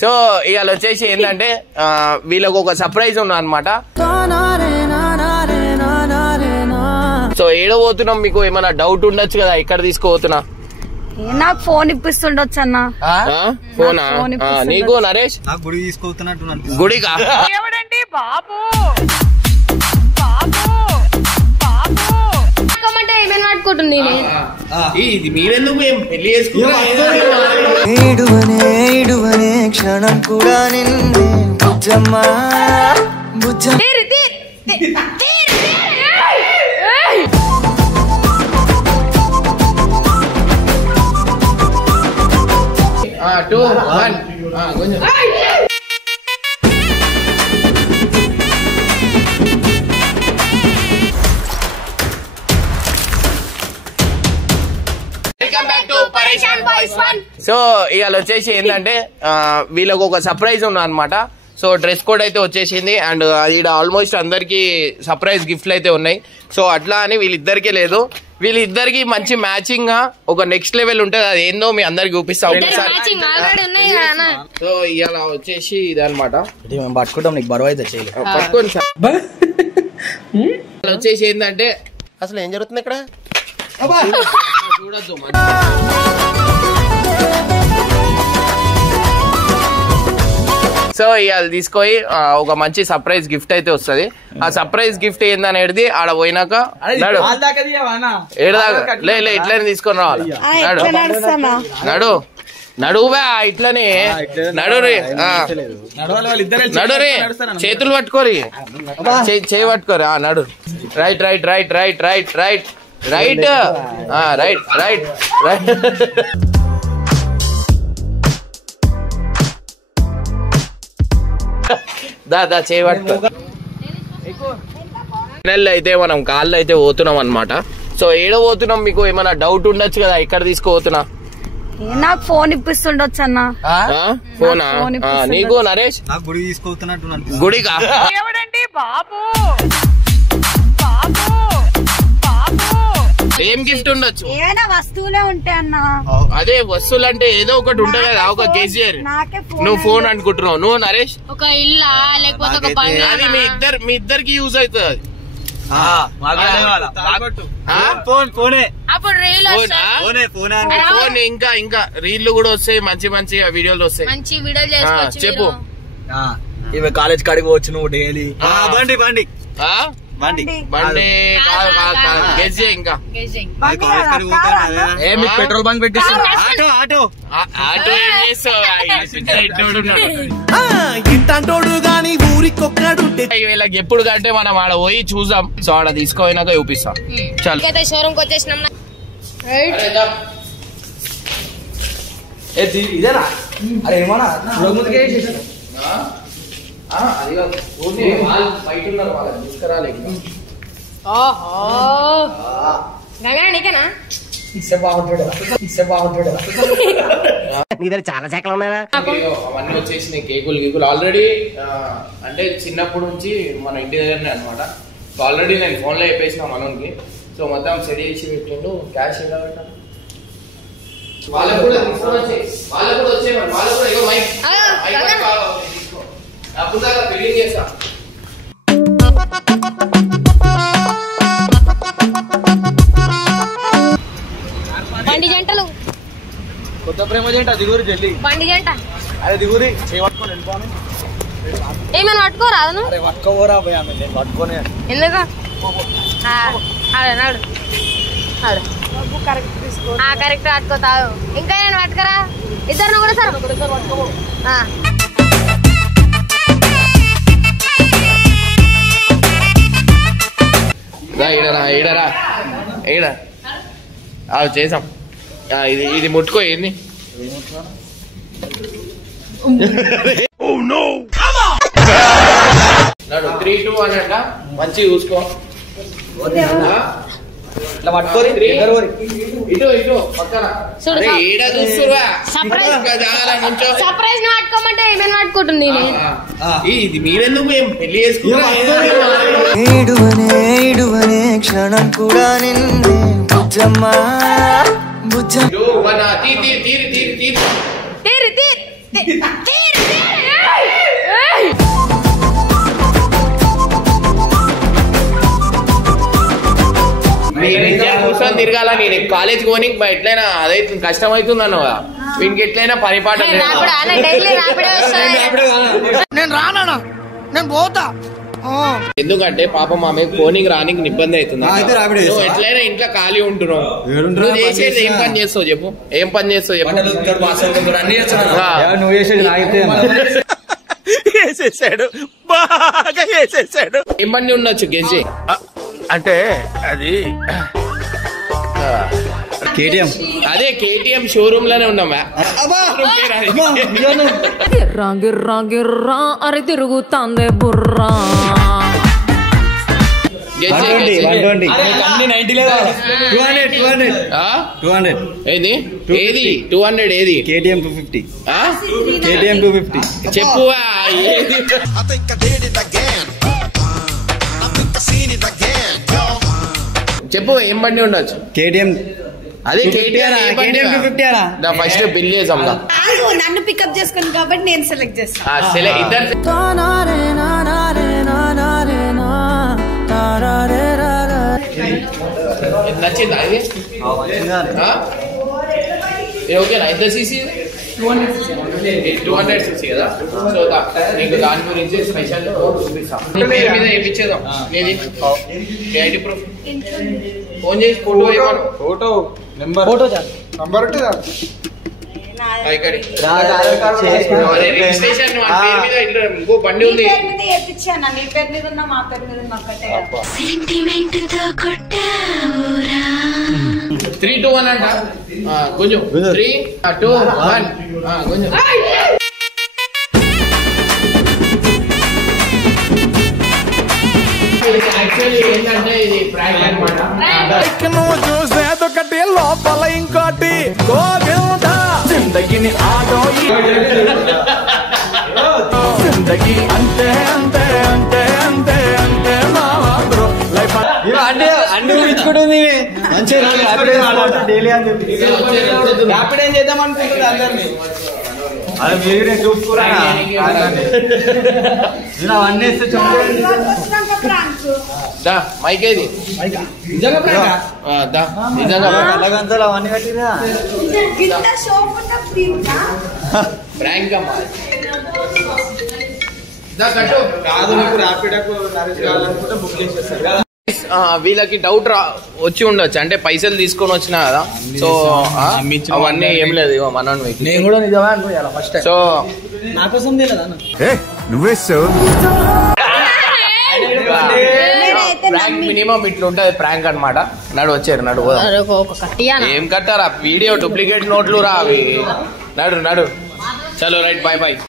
So ఇవాళ వచ్చేసి ఏంటంటే వీళ్ళకి ఒక సర్ప్రైజ్ ఉన్నా అనమాట. సో ఏడో పోతున్నాం, మీకు ఏమైనా డౌట్ ఉండొచ్చు కదా ఎక్కడ తీసుకోపోతున్నా. నాకు ఫోన్ ఇప్పిస్తుండొచ్చు అన్న. ఫోనా నీకు నరేష్? గుడి తీసుకోతున్నట్టు. గుడికా? బాబు ఇది మీరెందుకు మేము పెళ్లి చేసుకున్నాం క్షణం కూడా నిన్నే బుజ్జమ్మా బుజ్జమ్మ. 2, 1 కొంచెం సో ఇవాళ వచ్చేసి ఏంటంటే వీళ్ళకి ఒక సర్ప్రైజ్ ఉన్నా అనమాట. సో డ్రెస్ కోడ్ అయితే వచ్చేసింది అండ్ ఈడ ఆల్మోస్ట్ అందరికి సర్ప్రైజ్ గిఫ్ట్లు అయితే ఉన్నాయి. సో అట్లా అని వీళ్ళిద్దరికీ లేదు, వీళ్ళిద్దరికి మంచి మ్యాచింగ్ గా ఒక నెక్స్ట్ లెవెల్ ఉంటుంది. అది ఏందో మీ అందరికి చూపిస్తా. సో ఇవాళ వచ్చేసి ఇదనమాట పట్టుకుంటాం, నీకు బరువు అయితే పట్టుకోండి సార్. వచ్చేసి ఏంటంటే అసలు ఏం జరుగుతుంది ఇక్కడ చూడద్దు. సో ఇవాళ తీసుకొని ఒక మంచి సర్ప్రైజ్ గిఫ్ట్ అయితే వస్తుంది. ఆ సర్ప్రైజ్ గిఫ్ట్ ఏందనేది ఆడ పోయినాక లే ఇట్లనే తీసుకొని రావాలి. నడు నడువా ఇట్లనే నడురి నడురి చేతులు పట్టుకోరి చేయి పట్టుకోరి నడు. Right right right right right right right right right right. దా చేయి పట్టుకో. నెలలో అయితే మనం కాళ్ళు అయితే పోతున్నాం అనమాట. సో ఏడో పోతున్నాం, మీకు ఏమైనా డౌట్ ఉండొచ్చు కదా ఎక్కడ తీసుకోపోతున్నా. నాకు ఫోన్ ఇప్పిస్తుండొచ్చు అన్న. ఫోనా నీకు నరేష్? గుడి తీసుకోతున్నట్టు. గుడికా? బాబు ఏం గిఫ్ట్ ఉండొచ్చు? ఏమైనా వస్తువులే ఉంటాయి అన్న. అదే వస్తువులు అంటే ఏదో ఒకటి ఉంటుంది కదా. ఒక కేజీఆర్ నువ్వు ఫోన్ అనుకుంటున్నావు, నువ్వు నరేష్ ఒక ఇల్లా లేకపోతే ఒక బండి. అది మీ ఇద్దరికి యూజ్ అవుతుంది. అది ఫోన్ ఇంకా రీళ్లు కూడా వస్తాయి, మంచి మంచి వీడియోలు వస్తాయి. మంచి వీడియోలు చెప్పు. ఇవి కాలేజ్ కాడికి పోవచ్చు నువ్వు డైలీ. బండి బండి బండి బండి గెజ్జే ఇంకా పెట్రోల్ బంక్ పెట్టేసి ఆటో ఆటో ఆటో ఏం చేస్తావు? వీళ్ళకి ఎప్పుడు కంటే మనం ఆడ పోయి చూసాం. సో ఆడ తీసుకోపోయినాక చూపిస్తాం. చాలు షోరూమ్ కి వచ్చేసినాం. ఇదేనా? అరే ఏమన్నా బయట ఉన్నారు, వాళ్ళకి తీసుకురాలే. నీకేనా చాలా శాఖలు ఉన్నాయా? అవన్నీ వచ్చేసినాయి, కేకులు గీకులు ఆల్రెడీ. అంటే చిన్నప్పటి నుంచి మన ఇంటి దగ్గరనే అనమాట. సో ఆల్రెడీ నేను ఫోన్ లో చెప్పేసిన మనోనికి. సో మొత్తం సెట్ చేసి పెట్టిండు. క్యాష్ ఎలా పెట్టాను వాళ్ళకు కూడా వచ్చే అప్పుడు దాకా బిల్డింగ్ చేస్తా. బండి జంటలు కొత్త ప్రేమ జంట దిగురి జల్లి. బండి జంట అదే దిగురి చేయబట్టుకొని వెళ్ళిపోను. ఏమైనా పట్టుకోరాదు? అరే పట్టుకోరా పోయా, నేను పట్టుకోనే. ఎందుకు? కరెక్ట్ పట్టుకోతావు. ఇంకా నేను పట్టుకరా ఇద్దరు కూడా సార్ పట్టుకో. ఈడ చేసాం. ఇది ముట్టుకో. ఏంది 3, 2 అనంట. మంచి చూసుకో. ఇట్లా పట్టుకోరి ఇటు ఇటు పక్కన. సర్ప్రైజ్ పట్టుకోమంటే ఏమైనా పట్టుకుంటుంది. ఇది మీరెందుకు మేము పెళ్లి చేసుకున్నాం క్షణం కూడా నిన్నే బుజ్జమ్మా బుజ్జమ్మ. తీరి కూర్చొని తిరగాల. నేను కాలేజ్ పోనీ ఎట్లయినా అదే కష్టం అవుతుంది అన్న వీనికి ఎట్లయినా పని పాట. నేను రానా, నేను పోతా. ఎందుకంటే పాపం ఆమె ఫోనింగ్ రానికి ఇబ్బంది అవుతుంది. ఎట్లయినా ఇంట్లో ఖాళీ ఉంటున్నావు. నువ్వు చేసేది ఏం పని చేస్తావు చెప్పు? ఏం పని చేస్తావు చెప్పు? వేసేసాడు, బాగా వేసేసాడు. ఏం పని ఉండొచ్చు గెంజి? అంటే అది కేటీఎం. అదే కేటీఎం షోరూమ్ లోనే ఉన్నామా? గిర్రా గిర్రా గిర్రా అరే తిరుగుతాందే బుర్రా. ఏది 200 ఏది? కేటీఎం 250. కేటీఎం 250 చెప్పు. చెప్పు ఏం బండి ఉండొచ్చు? కేటీఎం. అదే కేటీఆర్ ఫస్ట్ బిల్ చేసాం. నన్ను పికప్ చేసుకుని కాబట్టి నేను సెలెక్ట్ చేస్తాను. నచ్చిందా ఇది? ఓకేనా? ఎంత సీసీ? 200 సీసీ కదా. సో నీకు దాని గురించి స్పెషల్ చూపిస్తాం. పేరు మీద వేయించేద్దాం. ఏది ఐడి ప్రూఫ్? ఫోన్ చేసి ఫోటో ఫోటో నెంబర్ రిజిస్ట్రేషన్ పేరు మీద ఇంకో బండి ఉంది. 3, 2, 1 అంట. కొంచెం 3, 2, 1 కొంచెం. యాక్చువల్లీ ఏంటంటే ఇది ప్రాంక్ అన్నమాట. నువ్వు చూసేదొకటి లోపల ఇంకోటి జిందగీని ఆటో జిందగీ అంతే అంతే అంతే అంతే అంతే లైఫ్ అంటే అన్ని ఊహించుకుంటుంది మంచిగా డైలీ అని చెప్పి హ్యాపీ ఏం చేద్దాం అనుకుంటుంది అందరినీ. అదే మీరు చూసుకురా అవన్నీ మైక్ ఏది? అలాగంతలు అవన్నీ కట్టిరా ప్రాంక్ అమ్మా. వీళ్ళకి డౌట్ వచ్చి ఉండొచ్చు, అంటే పైసలు తీసుకొని వచ్చినా కదా. సో అవన్నీ ఏం లేదు. మనం నేను కూడా నిజమా అనుకోవాలి ఫస్ట్. సో నా కోసం నువ్వే ప్రాంక్ మినిమం ఇట్లా ఉంటది ప్రాంక్ అనమాట. నడు వచ్చారు, నడు ఏం కట్టారా వీడియో డూప్లికేట్ నోట్లు రా అవి. నడు చలో రైట్, బాయ్ బాయ్.